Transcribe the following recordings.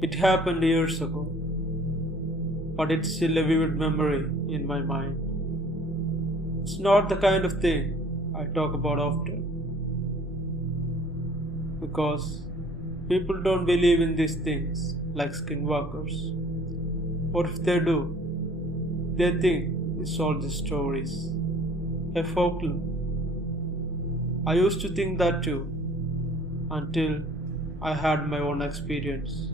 It happened years ago, but it's still a vivid memory in my mind. It's not the kind of thing I talk about often, because people don't believe in these things like skinwalkers. Or if they do, they think it's all just stories, a folklore. I used to think that too, until I had my own experience.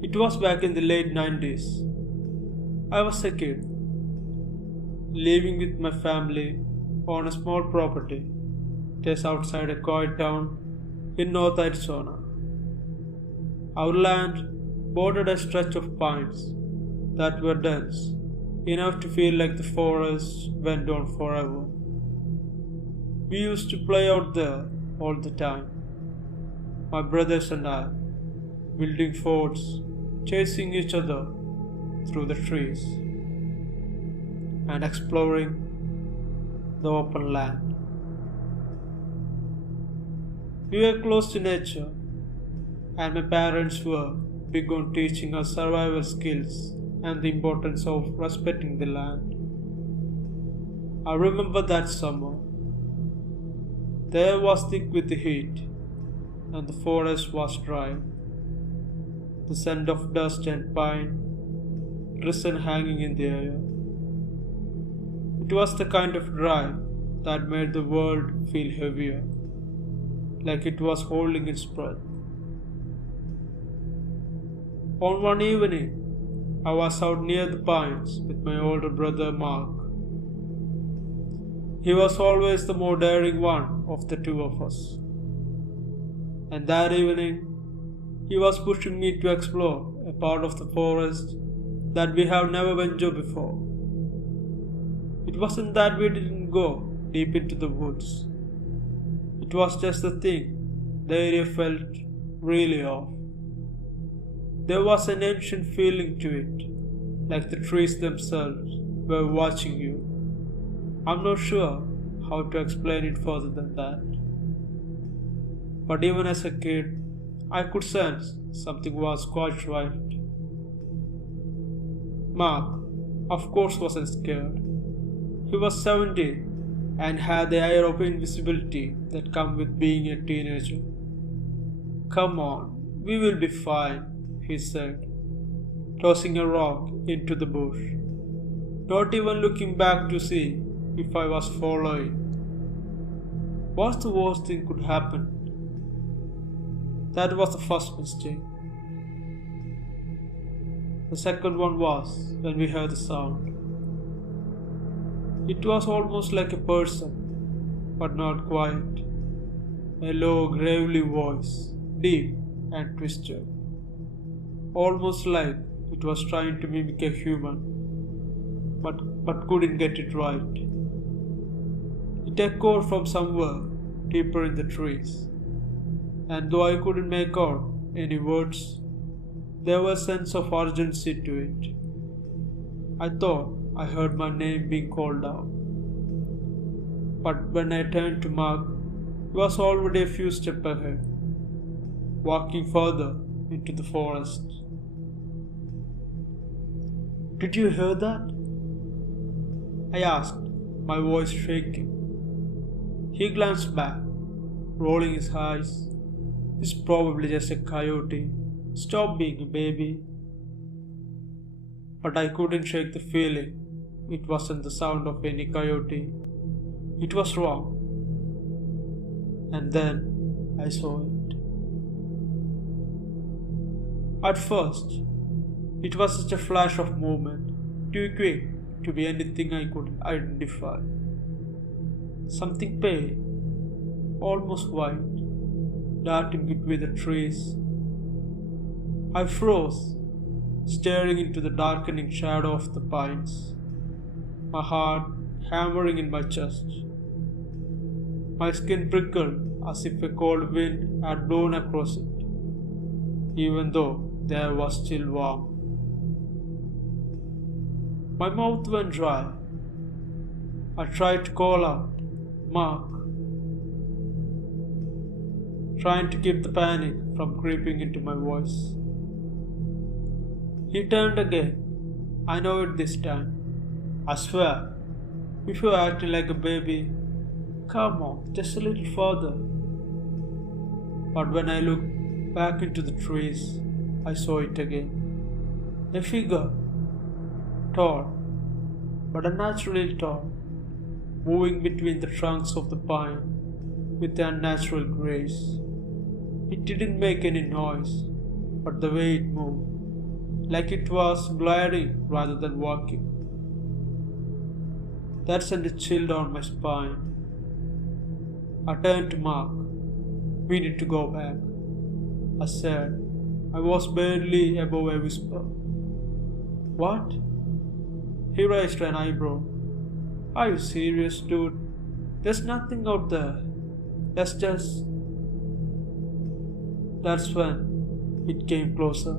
It was back in the late 90s. I was a kid, living with my family on a small property just outside a quiet town in North Arizona. Our land bordered a stretch of pines that were dense, enough to feel like the forest went on forever. We used to play out there all the time, my brothers and I, building forts, chasing each other through the trees, and exploring the open land. We were close to nature, and my parents were big on teaching us survival skills and the importance of respecting the land. I remember that summer. The air was thick with the heat, and the forest was dry. The scent of dust and pine resin hanging in the air. It was the kind of drive that made the world feel heavier, like it was holding its breath. On one evening, I was out near the pines with my older brother Mark. He was always the more daring one of the two of us. And that evening, he was pushing me to explore a part of the forest that we have never ventured before. It wasn't that we didn't go deep into the woods. It was just the thing, the area felt really off. There was an ancient feeling to it, like the trees themselves were watching you. I'm not sure how to explain it further than that. But even as a kid, I could sense something was quite right. Mark, of course, wasn't scared. He was 17 and had the air of invisibility that comes with being a teenager. Come on, we will be fine, he said, tossing a rock into the bush, not even looking back to see if I was following. What's the worst thing could happen? That was the first mistake. The second one was when we heard the sound. It was almost like a person, but not quite. A low, gravelly voice, deep and twisted. Almost like it was trying to mimic a human, but couldn't get it right. It echoed from somewhere deeper in the trees, and though I couldn't make out any words, there was a sense of urgency to it. I thought I heard my name being called out. But when I turned to Mark, he was already a few steps ahead, walking further into the forest. Did you hear that? I asked, my voice shaking. He glanced back, rolling his eyes. It's probably just a coyote. Stop being a baby. But I couldn't shake the feeling. It wasn't the sound of any coyote. It was wrong. And then I saw it. At first, it was such a flash of movement, too quick to be anything I could identify. Something pale, almost white, darting between the trees. I froze, staring into the darkening shadow of the pines, my heart hammering in my chest. My skin prickled as if a cold wind had blown across it, even though the air was still warm. My mouth went dry. I tried to call out, Mark. trying to keep the panic from creeping into my voice. He turned again. I know it this time. I swear, if you're acting like a baby, come on, just a little further. But when I looked back into the trees, I saw it again. A figure, tall, but unnaturally tall, moving between the trunks of the pine with unnatural grace. It didn't make any noise, but the way it moved, like it was gliding rather than walking, that sent a chill down my spine. I turned to Mark. We need to go back, I said. I was barely above a whisper. What? He raised an eyebrow. Are you serious, dude? There's nothing out there. Let's just... That's when it came closer.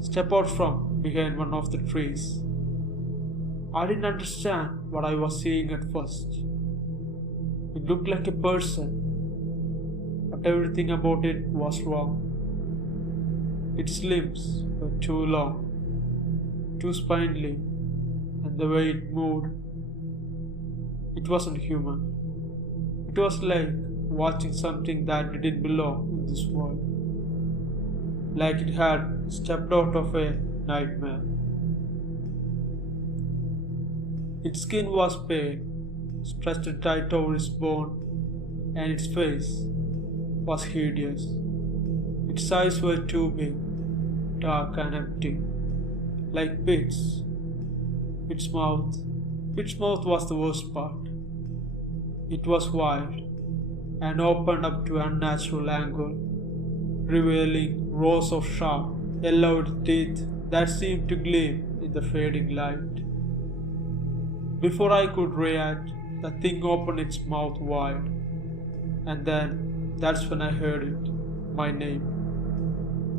Step out from behind one of the trees. I didn't understand what I was seeing at first. It looked like a person, but everything about it was wrong. Its limbs were too long, too spindly, and the way it moved, it wasn't human. It was like watching something that didn't belong in this world, like it had stepped out of a nightmare. Its skin was pale, stretched tight over its bone, and its face was hideous. Its eyes were too big, dark and empty, like pits. Its mouth was the worst part. It was wide and opened up to an unnatural angle, revealing rows of sharp, yellowed teeth that seemed to gleam in the fading light. Before I could react, the thing opened its mouth wide, and then that's when I heard it, my name,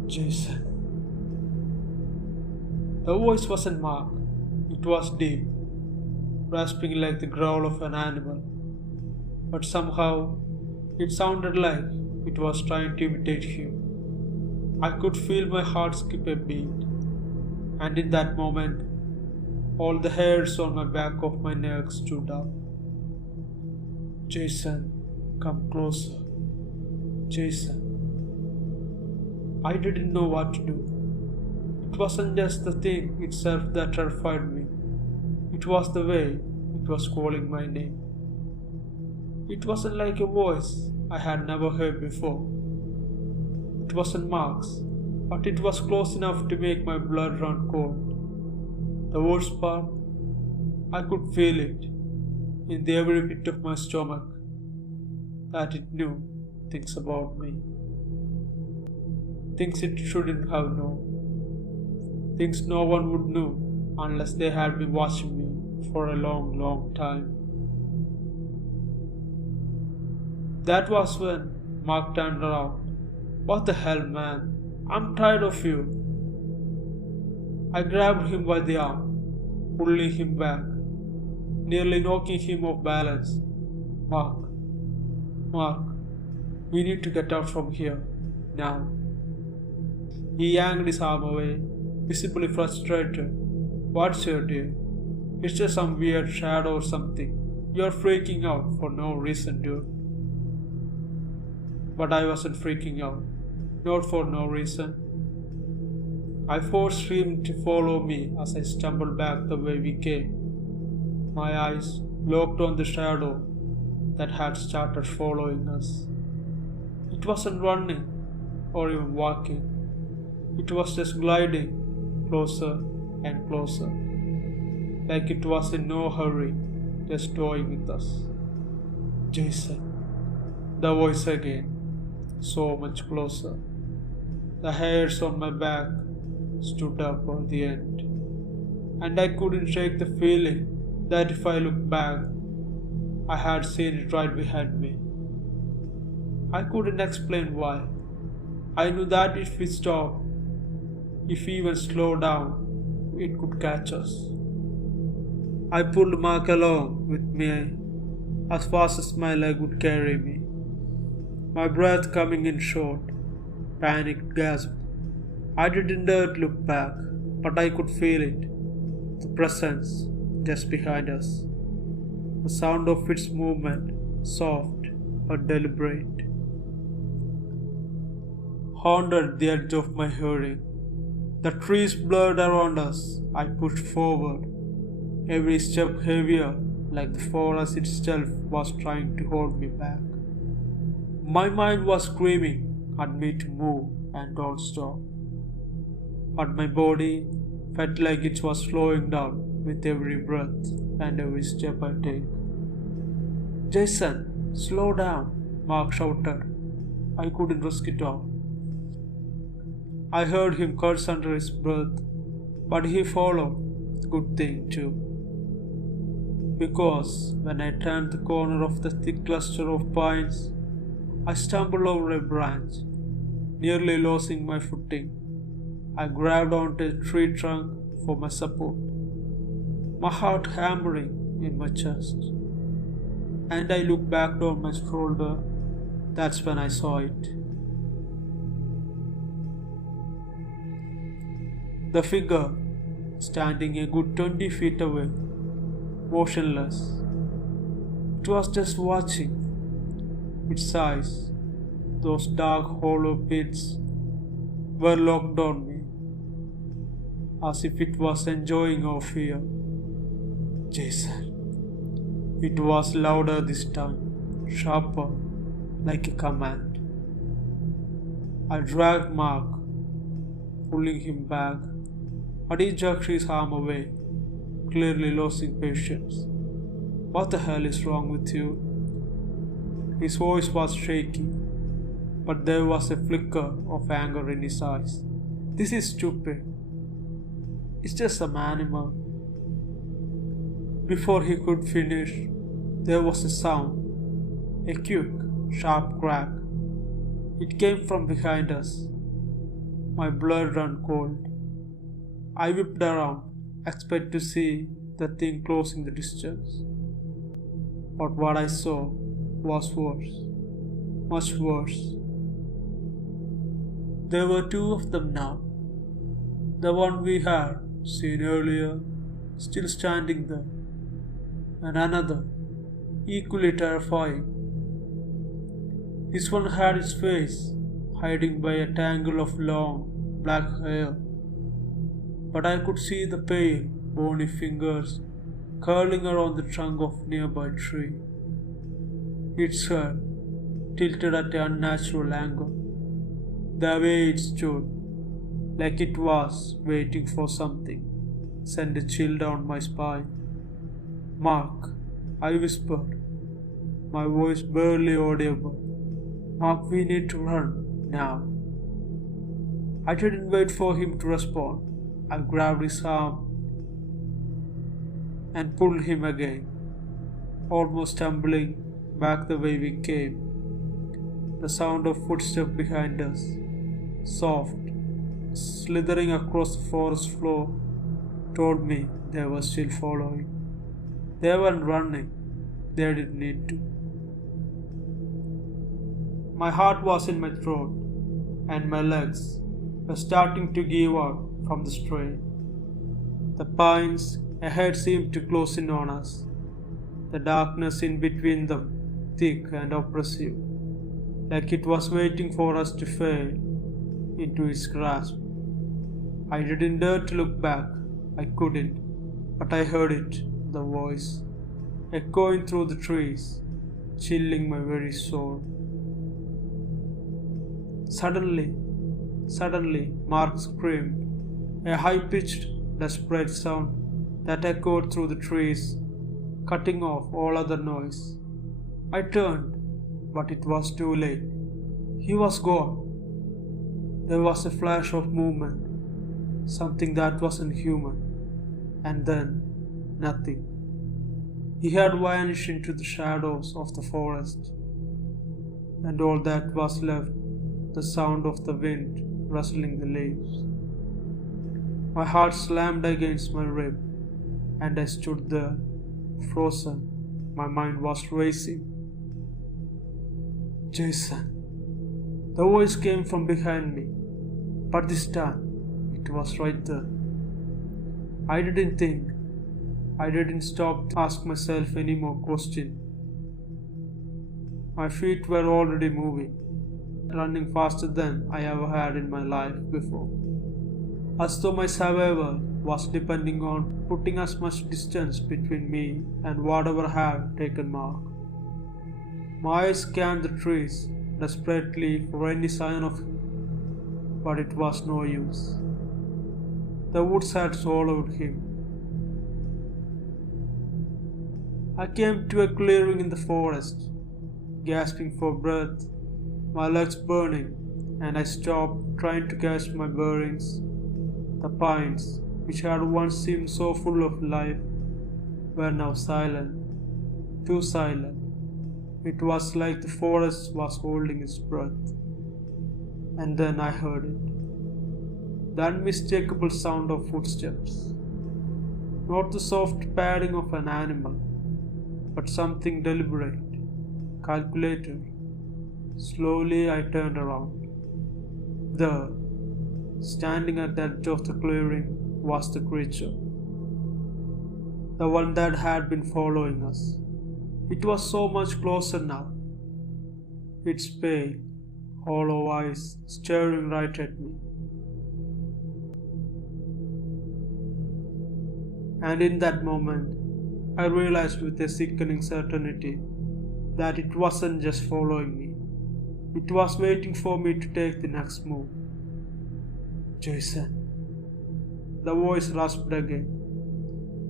Jason. The voice wasn't Mark, it was deep, rasping like the growl of an animal, but somehow it sounded like it was trying to imitate him. I could feel my heart skip a beat, and in that moment, all the hairs on my back of my neck stood up. Jason, come closer. Jason. I didn't know what to do. It wasn't just the thing itself that terrified me. It was the way it was calling my name. It wasn't like a voice I had never heard before. It wasn't Mark's, but it was close enough to make my blood run cold. The worst part, I could feel it in the every pit of my stomach, that it knew things about me. Things it shouldn't have known. Things no one would know unless they had been watching me for a long, long time. That was when Mark turned around. What the hell, man? I'm tired of you. I grabbed him by the arm, pulling him back, nearly knocking him off balance. Mark, we need to get out from here, now. He yanked his arm away, visibly frustrated. What's your deal? It's just some weird shadow or something. You're freaking out for no reason, dude. But I wasn't freaking out, not for no reason. I forced him to follow me as I stumbled back the way we came, my eyes locked on the shadow that had started following us. It wasn't running or even walking. It was just gliding closer and closer, like it was in no hurry, just toying with us. Jason, the voice again, so much closer. The hairs on my back stood up on the end, and I couldn't shake the feeling that if I looked back, I had seen it right behind me. I couldn't explain why. I knew that if we stopped, if we even slowed down, it could catch us. I pulled Mark along with me as fast as my leg would carry me. my breath coming in short, panicked gasp. I didn't dare to look back, but I could feel it, the presence just behind us. The sound of its movement, soft but deliberate, haunted the edge of my hearing. The trees blurred around us. I pushed forward, every step heavier, like the forest itself was trying to hold me back. My mind was screaming at me to move and don't stop, but my body felt like it was slowing down with every breath and every step I take. "Jason, slow down," Mark shouted. I couldn't risk it all. I heard him curse under his breath, but he followed. Good thing too. Because when I turned the corner of the thick cluster of pines, I stumbled over a branch, nearly losing my footing. I grabbed onto a tree trunk for my support, my heart hammering in my chest. And I looked back down my shoulder. That's when I saw it. The figure, standing a good 20 feet away, motionless. It was just watching. Its eyes, those dark hollow pits, were locked on me, as if it was enjoying our fear. "Jason." It was louder this time, sharper, like a command. I dragged Mark, pulling him back, but he jerked his arm away, clearly losing patience. "What the hell is wrong with you?" His voice was shaky, but there was a flicker of anger in his eyes. "This is stupid. It's just some animal." Before he could finish, there was a sound, a quick, sharp crack. It came from behind us. My blood ran cold. I whipped around, expecting to see the thing closing the distance. But what I saw was worse, much worse. There were two of them now. The one we had seen earlier, still standing there, and another, equally terrifying. This one had its face hiding by a tangle of long, black hair, but I could see the pale, bony fingers curling around the trunk of a nearby tree. Its head tilted at an unnatural angle, the way it stood, like it was waiting for something, sent a chill down my spine. "Mark," I whispered, my voice barely audible. "Mark, we need to run, now." I didn't wait for him to respond. I grabbed his arm and pulled him again, almost tumbling back the way we came. The sound of footsteps behind us, soft, slithering across the forest floor, told me they were still following. They weren't running. They didn't need to. My heart was in my throat, and my legs were starting to give out from the strain. The pines ahead seemed to close in on us, the darkness in between them thick and oppressive, like it was waiting for us to fail into its grasp. I didn't dare to look back. I couldn't, but I heard it, the voice, echoing through the trees, chilling my very soul. Suddenly, Mark screamed, a high-pitched, desperate sound that echoed through the trees, cutting off all other noise. I turned, but it was too late. He was gone. There was a flash of movement, something that wasn't human, and then nothing. He had vanished into the shadows of the forest, and all that was left, the sound of the wind rustling the leaves. My heart slammed against my rib, and I stood there, frozen. My mind was racing. "Jason," The voice came from behind me, but this time it was right there. I didn't think. I didn't stop to ask myself any more questions. My feet were already moving, running faster than I ever had in my life before. As though my survival was depending on putting as much distance between me and whatever had taken mark. My eyes scanned the trees desperately for any sign of him, but it was no use. The woods had swallowed him. I came to a clearing in the forest, gasping for breath, my legs burning, and I stopped trying to catch my bearings. The pines, which had once seemed so full of life, were now silent, too silent. It was like the forest was holding its breath. And then I heard it. The unmistakable sound of footsteps. Not the soft padding of an animal, but something deliberate, calculated. Slowly I turned around. There, standing at the edge of the clearing, was the creature. The one that had been following us. It was so much closer now. Its pale, hollow eyes staring right at me. And in that moment, I realized with a sickening certainty that it wasn't just following me. It was waiting for me to take the next move. Jason. The voice rasped again,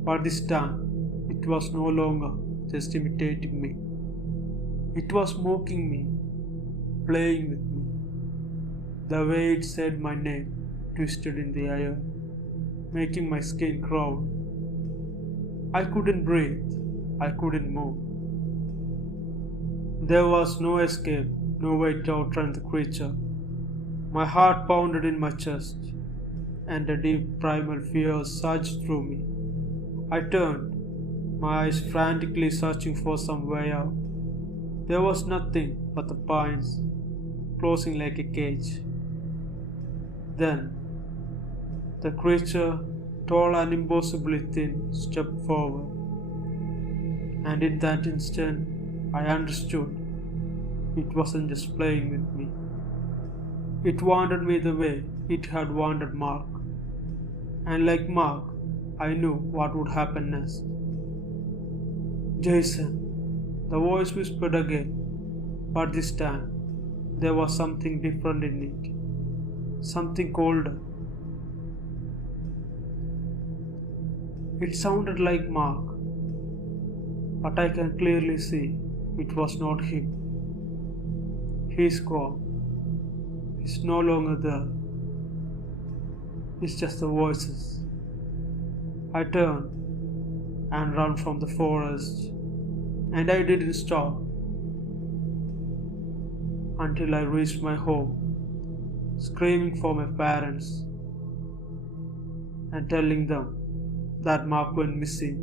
but this time it was no longer just imitating me. It was mocking me, playing with me. The way it said my name twisted in the air, making my skin crawl. I couldn't breathe. I couldn't move. There was no escape, no way to outrun the creature. My heart pounded in my chest, and a deep primal fear surged through me. I turned, my eyes frantically searching for some way out. There was nothing but the pines, closing like a cage. Then, the creature, tall and impossibly thin, stepped forward. And in that instant, I understood. It wasn't just playing with me. It wanted me the way it had wanted Mark. And like Mark, I knew what would happen next. Jason, the voice whispered again, but this time there was something different in it. Something colder. It sounded like Mark, but I can clearly see it was not him. He's gone. He's no longer there. It's just the voices. I turned and ran from the forest, and I didn't stop until I reached my home, screaming for my parents and telling them that Mark went missing.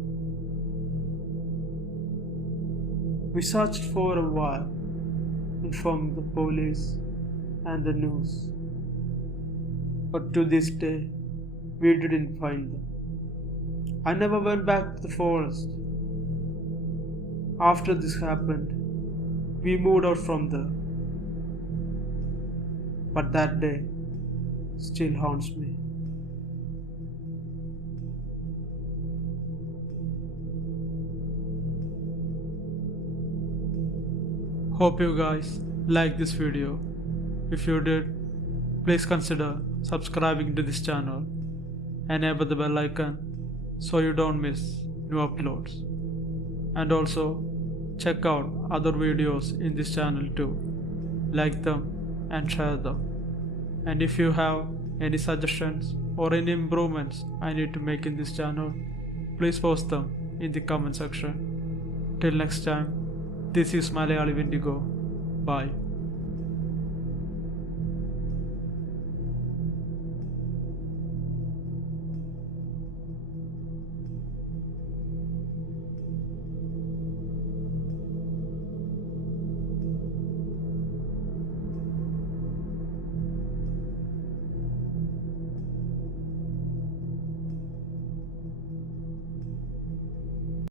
We searched for a while, informed the police and the news, but to this day we didn't find them. I never went back to the forest. After this happened, we moved out from there, but that day still haunts me. Hope you guys liked this video. If you did, please consider subscribing to this channel and enable the bell icon so you don't miss new uploads. And also check out other videos in this channel too. Like them and share them. And if you have any suggestions or any improvements I need to make in this channel, please post them in the comment section. Till next time, this is Malayali WENDIGO. Bye.